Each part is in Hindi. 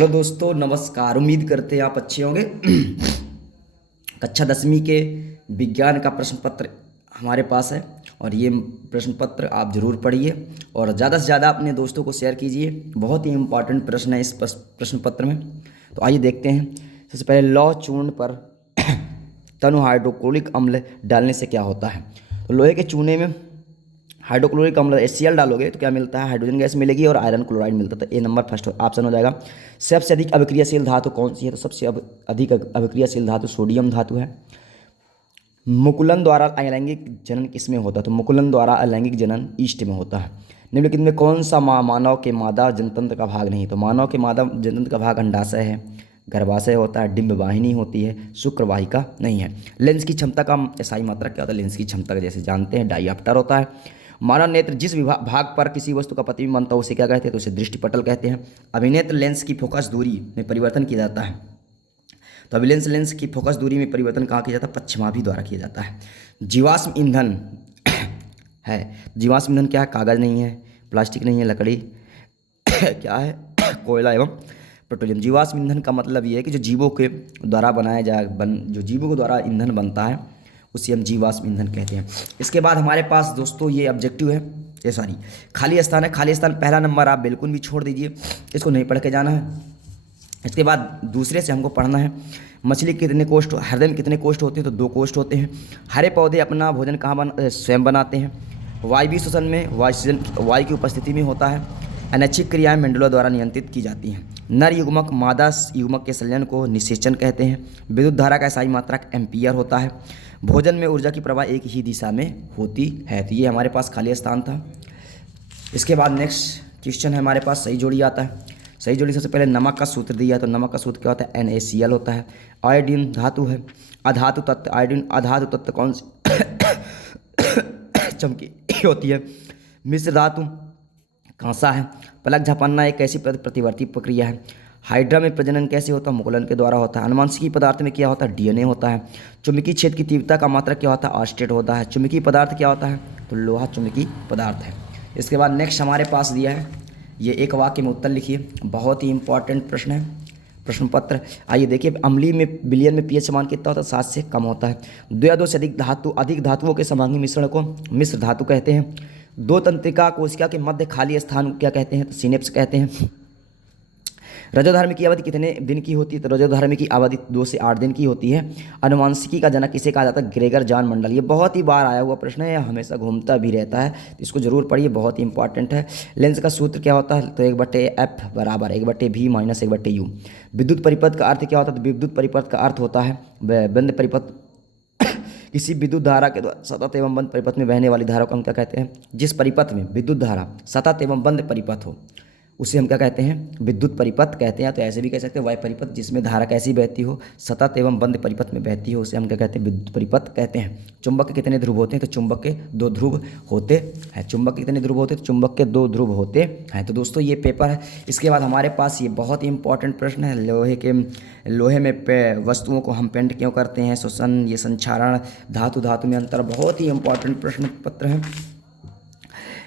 हेलो दोस्तों, नमस्कार। उम्मीद करते हैं आप अच्छे होंगे। कक्षा 10वीं के विज्ञान का प्रश्न पत्र हमारे पास है और ये प्रश्न पत्र आप जरूर पढ़िए और ज़्यादा से ज़्यादा अपने दोस्तों को शेयर कीजिए। बहुत ही इम्पॉर्टेंट प्रश्न है इस प्रश्न पत्र में। तो आइए देखते हैं। सबसे पहले लौह चूर्ण पर तनु हाइड्रोक्लोरिक अम्ल डालने से क्या होता है। तो लोहे के चूने में हाइड्रोक्लोरिक अम्ल HCl डालोगे तो क्या मिलता है, हाइड्रोजन गैस मिलेगी और आयरन क्लोराइड मिलता है। तो ए नंबर फर्स्ट ऑप्शन हो जाएगा। सबसे अधिक अभिक्रियाशील धातु कौन सी है, तो सबसे अधिक अभिक्रियाशील धातु सोडियम धातु है। मुकुलन द्वारा अलैंगिक जनन किसमें होता है, तो मुकुलन द्वारा अलैंगिक जनन ईस्ट में होता है। निम्नलिखित में कौन सा मानव के मादा जनतंत्र का भाग नहीं, तो मानव के मादा जनतंत्र का भाग अंडाशय है, गर्भाशय होता है, डिंब वाहिनी होती है, शुक्रवाहिका नहीं है। लेंस की क्षमता का SI मात्रक क्या होता है, लेंस की क्षमता का जैसे जानते हैं डायऑप्टर होता है। मानव नेत्र जिस भाग पर किसी वस्तु का प्रतिबिंब बनता है उसे क्या कहते हैं, तो उसे दृष्टिपटल कहते हैं। अभिनेत्र लेंस की फोकस दूरी में परिवर्तन किया जाता है, तो अभिलेंस लेंस की फोकस दूरी में परिवर्तन कहाँ किया जाता है, पश्चिमाभि द्वारा किया जाता है। जीवाश्म ईंधन है, जीवाश्म ईंधन क्या है, कागज नहीं है, प्लास्टिक नहीं है, लकड़ी क्या है, कोयला एवं पेट्रोलियम। जीवाश्म ईंधन का मतलब ये है कि जो जीवों के द्वारा बनाया जो जीवों के द्वारा ईंधन बनता है उसे हम जीवाश्म ईंधन कहते हैं। इसके बाद हमारे पास दोस्तों ये ऑब्जेक्टिव है, ये सॉरी खाली स्थान है। खाली स्थान पहला नंबर आप बिल्कुल भी छोड़ दीजिए, इसको नहीं पढ़ के जाना है। इसके बाद दूसरे से हमको पढ़ना है मछली कितने कोष्ठ, हृदय में कितने कोष्ठ होते हैं, तो 2 कोष्ठ होते हैं। हरे पौधे अपना भोजन कहाँ स्वयं बनाते हैं, वायवीय श्वसन में वायु की उपस्थिति में होता है। अनैच्छिक क्रियाएं मेंडुला द्वारा नियंत्रित की जाती हैं। नर युग्मक मादा युग्मक के संलयन को निषेचन कहते हैं। विद्युत धारा का SI मात्रक एम्पियर होता है। भोजन में ऊर्जा की प्रवाह एक ही दिशा में होती है। तो ये हमारे पास खाली स्थान था। इसके बाद नेक्स्ट क्वेश्चन है हमारे पास सही जोड़ी आता है। सही जोड़ी सबसे पहले नमक का सूत्र दिया है, तो नमक का सूत्र क्या होता है, NaCl होता है। आयोडीन धातु है, अधातु तत्व। आयोडीन अधातु तत्व कौन सी चमकी होती है। मिश्र धातु कांसा है। पलक झपकना एक ऐसी प्रतिवर्ती प्रक्रिया है। हाइड्रा में प्रजनन कैसे होता है, मुकुलन के द्वारा होता है। अनुवांशिकी पदार्थ में क्या होता है, DNA होता है। चुंबकीय क्षेत्र की तीव्रता का मात्रक क्या होता है, ऑस्टेट होता है। चुंबकीय पदार्थ क्या होता है, तो लोहा चुंबकीय पदार्थ है। इसके बाद नेक्स्ट हमारे पास दिया है, ये एक वाक्य में उत्तर लिखिए। बहुत ही इंपॉर्टेंट प्रश्न है प्रश्न पत्र। आइए देखिए, अम्लीय में विलयन में pH मान कितना होता है, 7 से कम होता है। 2 या 2 से अधिक धातुओं के समांगी मिश्रण को मिश्र धातु कहते हैं। 2 तंत्रिका कोशिका के मध्य खाली स्थान क्या कहते हैं, तो सिनेप्स कहते हैं। रजोधर्मी की अवधि कितने दिन की होती है, तो रजोधर्मी की अवधि 2 से 8 दिन की होती है। अनुवांशिकी का जनक किसे कहा जाता है, ग्रेगर जॉन मंडल। ये बहुत ही बार आया हुआ प्रश्न है, हमेशा घूमता भी रहता है, तो इसको जरूर पढ़िए, बहुत ही इंपॉर्टेंट है। लेंस का सूत्र क्या होता है, तो 1/f बराबर 1/v माइनस 1/u। विद्युत परिपथ का अर्थ क्या होता है, तो विद्युत परिपथ का अर्थ होता है बंद परिपथ। किसी विद्युत धारा के द्वारा सतत एवं बंद परिपथ में बहने वाली धारा को हम क्या कहते हैं, जिस परिपथ में विद्युत धारा सतत एवं बंद परिपथ हो उसे हम क्या कहते हैं, विद्युत परिपथ कहते हैं। तो ऐसे भी कह सकते हैं वायु परिपथ, जिसमें धारा कैसी बहती हो, सतत एवं बंद परिपथ में बहती हो, उसे हम क्या कहते हैं, विद्युत परिपथ कहते हैं। चुंबक के कितने ध्रुव होते हैं, तो चुंबक के 2 ध्रुव होते हैं। चुंबक के कितने ध्रुव होते हैं, तो चुंबक के 2 ध्रुव होते हैं। तो दोस्तों ये पेपर है। इसके बाद हमारे पास ये बहुत ही इंपॉर्टेंट प्रश्न है, लोहे में वस्तुओं को हम पेंट क्यों करते हैं, श्वसन, ये संक्षारण, धातु में अंतर, बहुत ही इंपॉर्टेंट प्रश्न पत्र है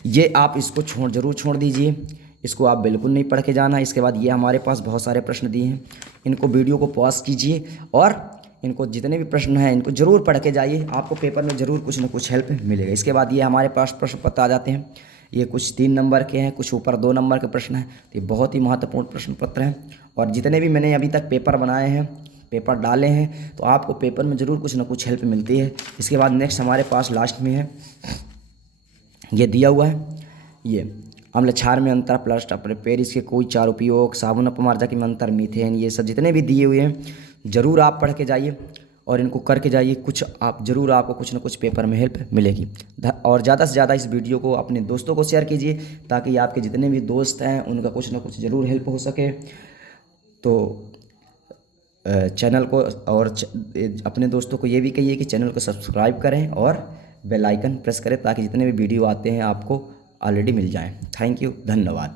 ये। आप इसको जरूर छोड़ दीजिए, इसको आप बिल्कुल नहीं पढ़ के जाना। इसके बाद ये हमारे पास बहुत सारे प्रश्न दिए हैं, इनको वीडियो को पॉज कीजिए और इनको जितने भी प्रश्न हैं इनको जरूर पढ़ के जाइए, आपको पेपर में ज़रूर कुछ ना कुछ हेल्प मिलेगा। इसके बाद ये हमारे पास प्रश्न पत्र आ जाते हैं, ये कुछ 3 नंबर के हैं, कुछ ऊपर 2 नंबर के प्रश्न हैं। तो ये बहुत ही महत्वपूर्ण प्रश्न पत्र हैं और जितने भी मैंने अभी तक पेपर बनाए हैं, पेपर डाले हैं, तो आपको पेपर में ज़रूर कुछ ना कुछ हेल्प मिलती है। इसके बाद नेक्स्ट हमारे पास लास्ट में है, ये दिया हुआ है, ये अम्ल क्षार में अंतर, प्लस्ट अपने पेरिस के कोई 4 उपयोग, साबुन अपमार्जक में अंतर, मीथेन, ये सब जितने भी दिए हुए हैं ज़रूर आप पढ़ के जाइए और इनको करके जाइए। आपको कुछ ना कुछ पेपर में हेल्प मिलेगी। और ज़्यादा से ज़्यादा इस वीडियो को अपने दोस्तों को शेयर कीजिए, ताकि आपके जितने भी दोस्त हैं उनका कुछ ना कुछ ज़रूर हेल्प हो सके। तो चैनल को और अपने दोस्तों को ये भी कहिए कि चैनल को सब्सक्राइब करें और बेल आइकन प्रेस करें, ताकि जितने भी वीडियो आते हैं आपको ऑलरेडी मिल जाएं। थैंक यू, धन्यवाद।